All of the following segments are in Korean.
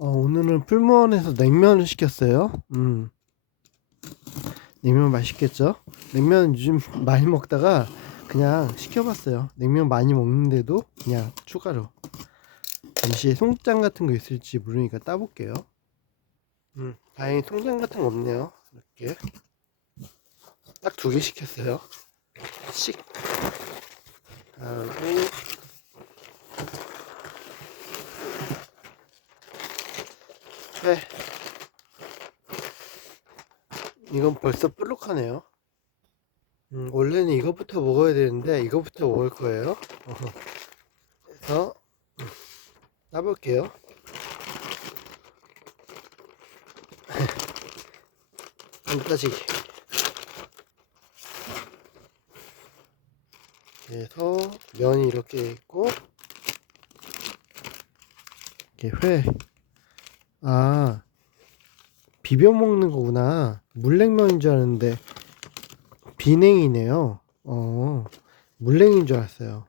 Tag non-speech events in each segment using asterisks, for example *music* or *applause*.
어, 오늘은 풀무원에서 냉면을 시켰어요. 음. 냉면 맛있겠죠? 냉면 요즘 *laughs* 많이 먹다가 그냥 시켜봤어요. 냉면 많이 먹는데도 그냥 추가로. 잠시 송장 같은 거 있을지 모르니까 따볼게요. 음, 다행히 송장 같은 거 없네요. 이렇게. 딱 두 개 시켰어요. 씩. 다음에 회. 이건 벌써 볼록하네요. 음, 원래는 이거부터 먹어야 되는데 이거부터 먹을 거예요. *laughs* 그래서 음, 따볼게요. *laughs* 안 따지게. 그래서 면이 이렇게 있고 이렇게 회. 아 비벼 먹는 거구나. 물냉면인 줄 알았는데 비냉이네요. 어 물냉인 줄 알았어요.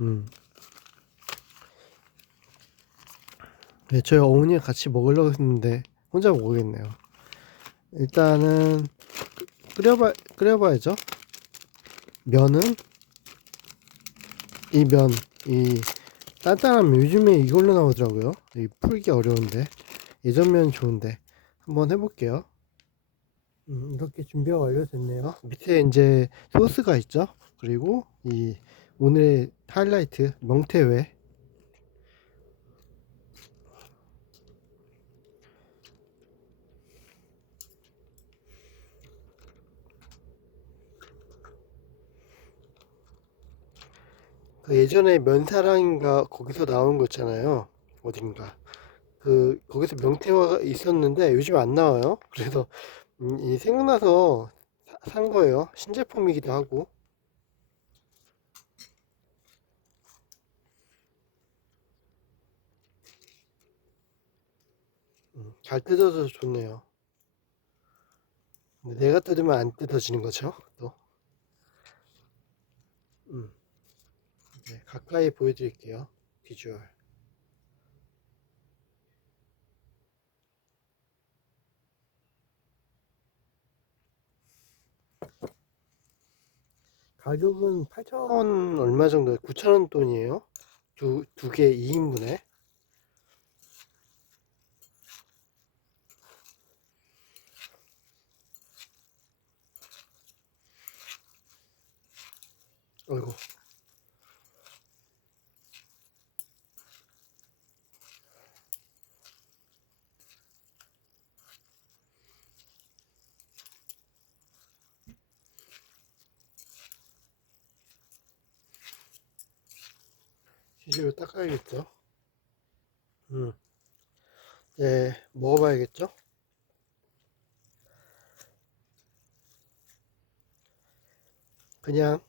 음. 네, 저희 어머니랑 같이 먹으려고 했는데 혼자 먹겠네요. 일단은 끓여봐 끓여봐야죠. 면은 이 면, 이 단단한 면 요즘에 이걸로 나오더라고요. 이 풀기 어려운데 예전 면 좋은데 한번 해볼게요. 음, 이렇게 준비가 완료됐네요. 밑에 이제 소스가 있죠. 그리고 이 오늘의 하이라이트 명태회 예전에 면사랑인가 거기서 나온 거 있잖아요. 어딘가. 그 거기서 명태화가 있었는데 요즘 안 나와요. *laughs* 그래서 음, 이 생각나서 사- 산 거예요. 신제품이기도 하고. 음, 잘 뜯어서 좋네요. 내가 뜯으면 안 뜯어지는 거죠. 또. 음, 네, 가까이 보여드릴게요. 비주얼. 가격은 8,000원 얼마 정도, 9,000원 돈이에요. 두, 두 개 2인분에. 어이구. 시시로 닦아야겠죠. 음. 네, 먹어봐야겠죠. 그냥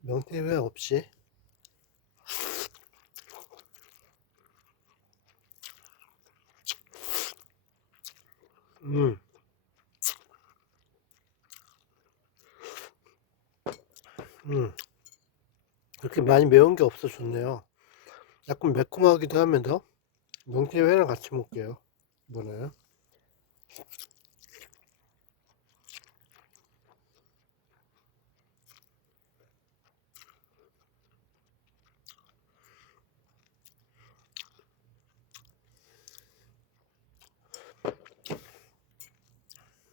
명태회 없이 음. 음. 그렇게 많이 매운 게 없어 좋네요. 약간 매콤하기도 하면서 명태회랑 같이 먹게요. 이번에는.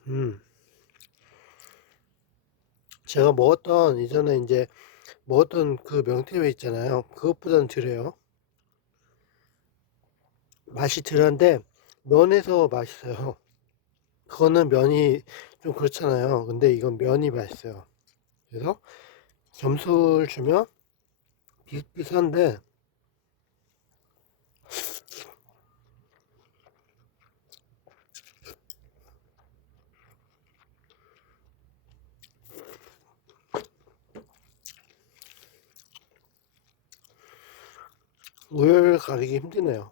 음. 제가 먹었던 이전에 이제 먹었던 그 명태회 있잖아요. 그것보다는 덜해요. 맛이 덜한데 면에서 맛있어요. *laughs* 그거는 면이 좀 그렇잖아요. 근데 이건 면이 맛있어요. 그래서 점수를 주면 비슷비슷한데 오열 가리기 힘드네요.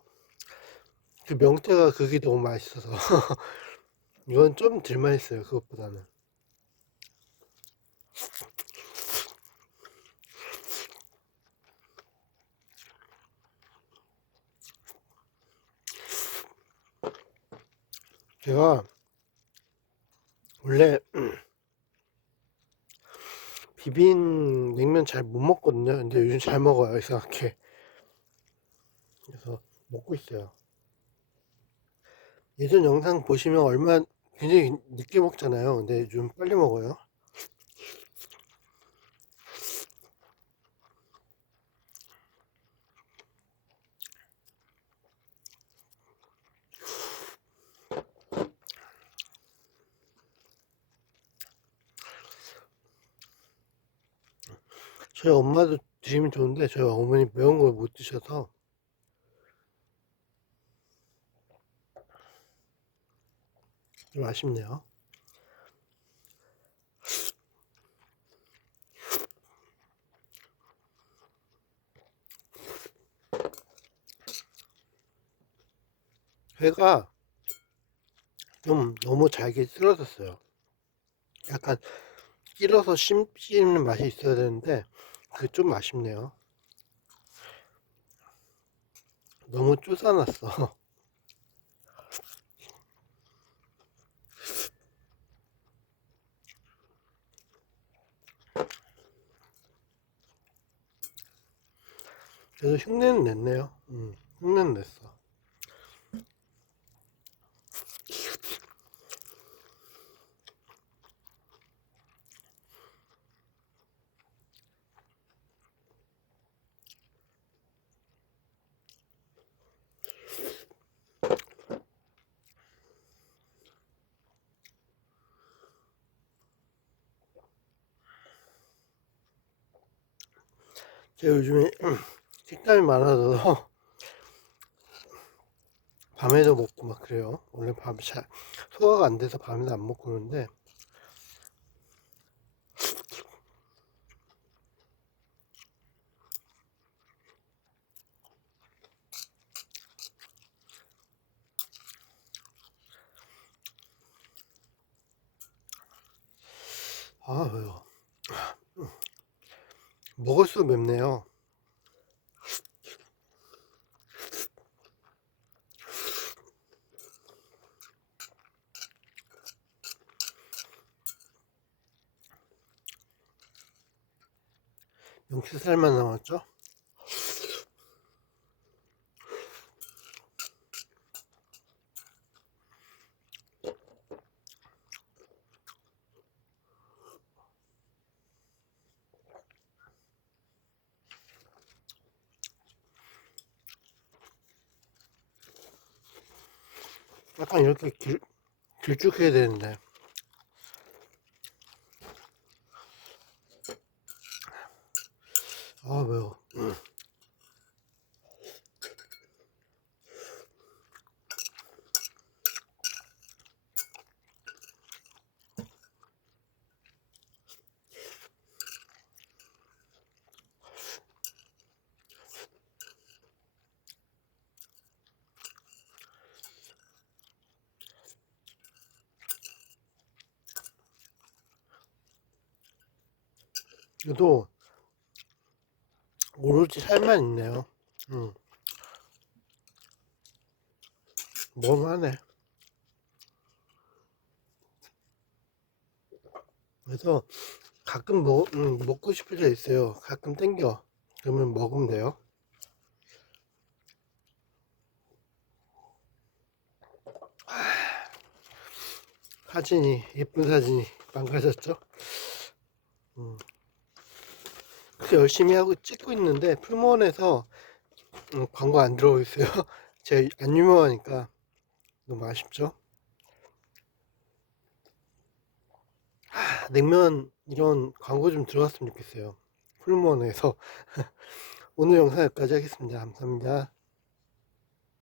그 명태가 그게 너무 맛있어서 *laughs* 이건 좀 덜 맛있어요. 그것보다는. 제가 원래 비빔 냉면 잘 못 먹거든요. 근데 요즘 잘 먹어요. 이상하게. 그래서 먹고 있어요. 예전 영상 보시면 얼마 굉장히 늦게 먹잖아요. 근데 요즘 빨리 먹어요. 저희 엄마도 드시면 좋은데 저희 어머니 매운 걸 못 드셔서 좀 아쉽네요. 회가 좀 너무 잘게 쓸어졌어요. 약간 찔어서 심, 씹는 맛이 있어야 되는데 그게 좀 아쉽네요. 너무 쪼사놨어. *laughs* 그래도 흉내는 냈네요. 음, 흉내는 냈어. 제가 요즘에 식탐이 많아져서 *laughs* 밤에도 먹고 막 그래요. 원래 밤잘 소화가 안 돼서 밤에도 안 먹고 그러는데 아 왜요? *clears throat* 먹을수록 맵네요. 명치살만 남았죠? 약간 이렇게 길, 길쭉해야 되는데 아 매워 음. 오로지 살만 있네요. 음. 먹을만하네. 그래서 가끔 먹, 음, 먹고 싶을 때 있어요. 가끔 땡겨. 그러면 먹으면 돼요. 아, 사진이, 예쁜 사진이 망가졌죠? 음. 열심히 하고 찍고 있는데 풀무원에서 음, 광고 안 들어오고 있어요. *laughs* 제가 안 유명하니까 너무 아쉽죠. 아, 냉면 이런 광고 좀 들어왔으면 좋겠어요. 풀무원에서 *laughs* 오늘 영상 여기까지 하겠습니다. 감사합니다.